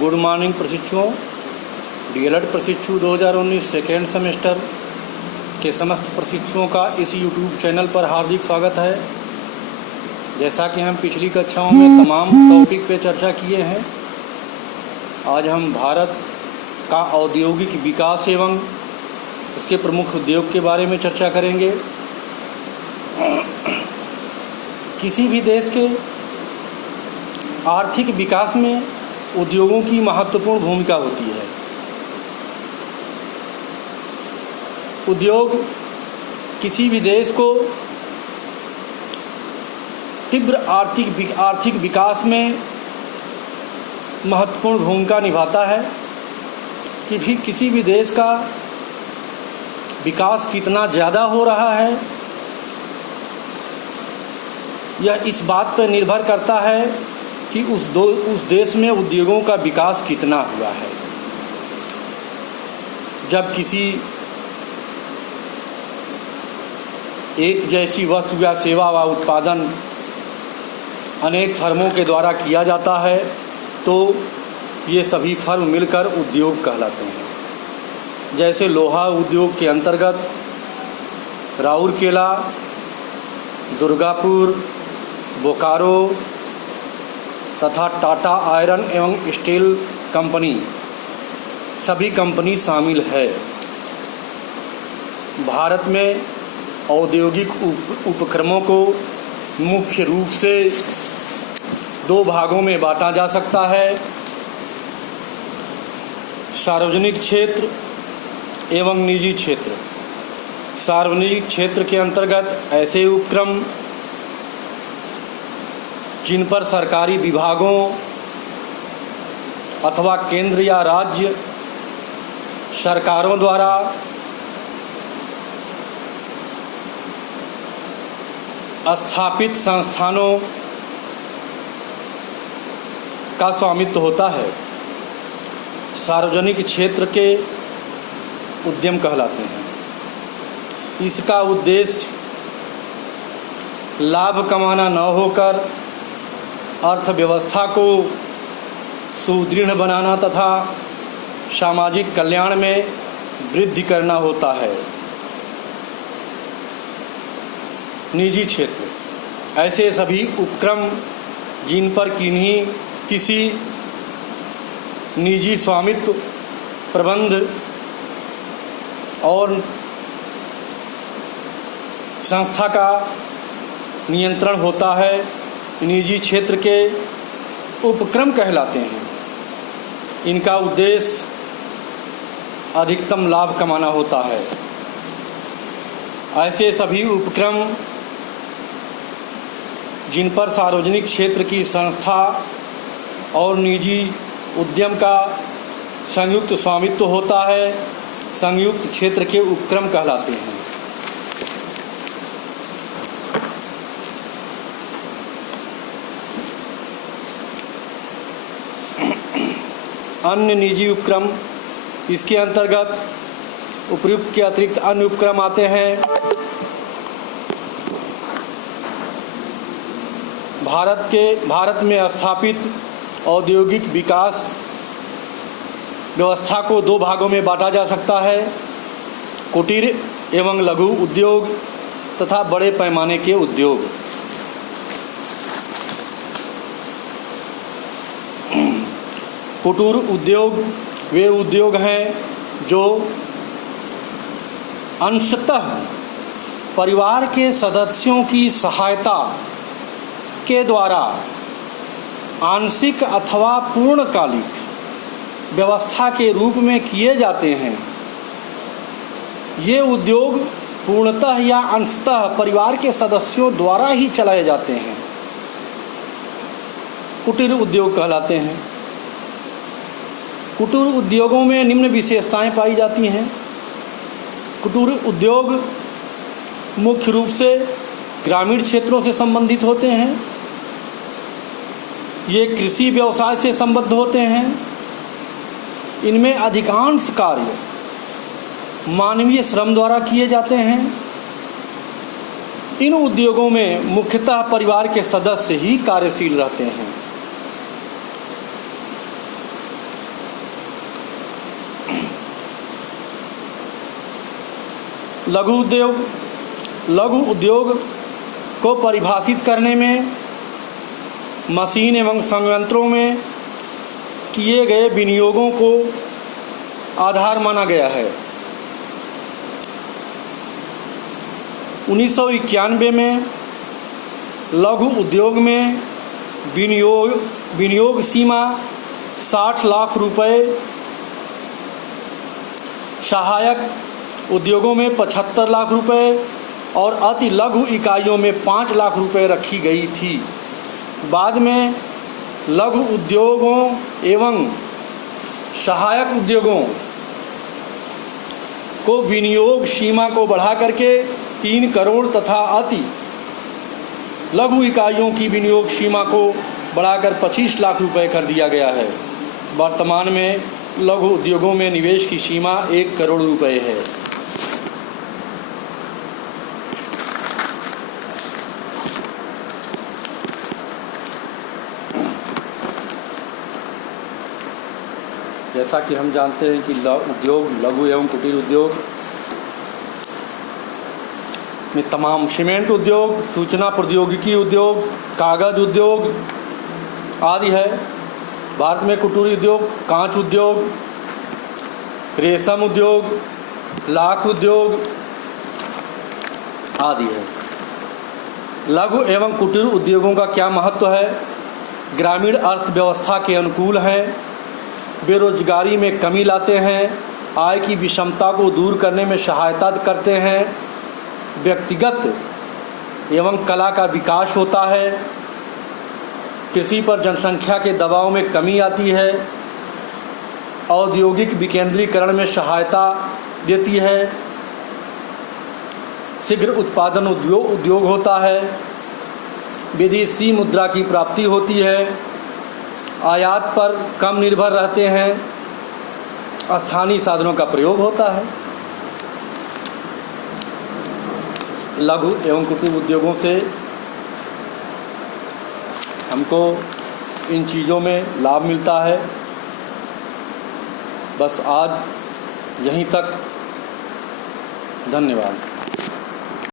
Good morning प्रशिक्षुओं। DElEd प्रशिक्षु 2019 second semester के समस्त प्रशिक्षुओं का इस यूट्यूब चैनल पर हार्दिक स्वागत है। जैसा कि हम पिछली कक्षाओं में तमाम टॉपिक पे चर्चा किए हैं, आज हम भारत का औद्योगिक विकास एवं उसके प्रमुख उद्योग के बारे में चर्चा करेंगे। किसी भी देश के आर्थिक विकास में उद्योगों की महत्वपूर्ण भूमिका होती है। उद्योग किसी भी देश को तीव्र आर्थिक विकास में महत्वपूर्ण भूमिका निभाता है। कि किसी भी देश का विकास कितना ज़्यादा हो रहा है, यह इस बात पर निर्भर करता है कि उस देश में उद्योगों का विकास कितना हुआ है। जब किसी एक जैसी वस्तु या सेवा व उत्पादन अनेक फर्मों के द्वारा किया जाता है तो ये सभी फर्म मिलकर उद्योग कहलाते हैं। जैसे लोहा उद्योग के अंतर्गत राउरकेला, दुर्गापुर, बोकारो तथा टाटा आयरन एवं स्टील कंपनी सभी कंपनी शामिल है। भारत में औद्योगिक उपक्रमों को मुख्य रूप से दो भागों में बांटा जा सकता है: सार्वजनिक क्षेत्र एवं निजी क्षेत्र। सार्वजनिक क्षेत्र के अंतर्गत ऐसे उपक्रम जिन पर सरकारी विभागों अथवा केंद्र या राज्य सरकारों द्वारा स्थापित संस्थानों का स्वामित्व होता है, सार्वजनिक क्षेत्र के उद्यम कहलाते हैं। इसका उद्देश्य लाभ कमाना न होकर अर्थव्यवस्था को सुदृढ़ बनाना तथा सामाजिक कल्याण में वृद्धि करना होता है। निजी क्षेत्र ऐसे सभी उपक्रम जिन पर किसी निजी स्वामित्व, प्रबंध और संस्था का नियंत्रण होता है, निजी क्षेत्र के उपक्रम कहलाते हैं। इनका उद्देश्य अधिकतम लाभ कमाना होता है। ऐसे सभी उपक्रम जिन पर सार्वजनिक क्षेत्र की संस्था और निजी उद्यम का संयुक्त स्वामित्व होता है, संयुक्त क्षेत्र के उपक्रम कहलाते हैं। अन्य निजी उपक्रम, इसके अंतर्गत उपर्युक्त के अतिरिक्त अन्य उपक्रम आते हैं। भारत में स्थापित औद्योगिक विकास व्यवस्था को दो भागों में बांटा जा सकता है: कुटीर एवं लघु उद्योग तथा बड़े पैमाने के उद्योग। कुटीर उद्योग वे उद्योग हैं जो अंशतः परिवार के सदस्यों की सहायता के द्वारा आंशिक अथवा पूर्णकालिक व्यवस्था के रूप में किए जाते हैं। ये उद्योग पूर्णतः या अंशतः परिवार के सदस्यों द्वारा ही चलाए जाते हैं, कुटीर उद्योग कहलाते हैं। कुटीर उद्योगों में निम्न विशेषताएं पाई जाती हैं। कुटीर उद्योग मुख्य रूप से ग्रामीण क्षेत्रों से संबंधित होते हैं। ये कृषि व्यवसाय से संबद्ध होते हैं। इनमें अधिकांश कार्य मानवीय श्रम द्वारा किए जाते हैं। इन उद्योगों में मुख्यतः परिवार के सदस्य ही कार्यशील रहते हैं। लघु उद्योग को परिभाषित करने में मशीन एवं संयंत्रों में किए गए विनियोगों को आधार माना गया है। 1991 में लघु उद्योग में विनियोग सीमा 60 लाख रुपए, सहायक उद्योगों में 75 लाख रुपए और अति लघु इकाइयों में 5 लाख रुपए रखी गई थी। बाद में लघु उद्योगों एवं सहायक उद्योगों को विनियोग सीमा को बढ़ा करके 3 करोड़ तथा अति लघु इकाइयों की विनियोग सीमा को बढ़ाकर 25 लाख रुपए कर दिया गया है। वर्तमान में लघु उद्योगों में निवेश की सीमा 1 करोड़ रुपए है। जैसा कि हम जानते हैं कि उद्योग, लघु एवं कुटीर उद्योग में तमाम सीमेंट उद्योग, सूचना प्रौद्योगिकी उद्योग, कागज उद्योग आदि है। भारत में कुटीर उद्योग, कांच उद्योग, रेशम उद्योग, लाख उद्योग आदि है। लघु एवं कुटीर उद्योगों का क्या महत्व है? ग्रामीण अर्थव्यवस्था के अनुकूल हैं, बेरोजगारी में कमी लाते हैं, आय की विषमता को दूर करने में सहायता करते हैं, व्यक्तिगत एवं कला का विकास होता है, कृषि पर जनसंख्या के दबाव में कमी आती है, औद्योगिक विकेंद्रीकरण में सहायता देती है, शीघ्र उत्पादन उद्योग होता है, विदेशी मुद्रा की प्राप्ति होती है, आयात पर कम निर्भर रहते हैं, स्थानीय साधनों का प्रयोग होता है। लघु एवं कुटीर उद्योगों से हमको इन चीज़ों में लाभ मिलता है। बस आज यहीं तक। धन्यवाद।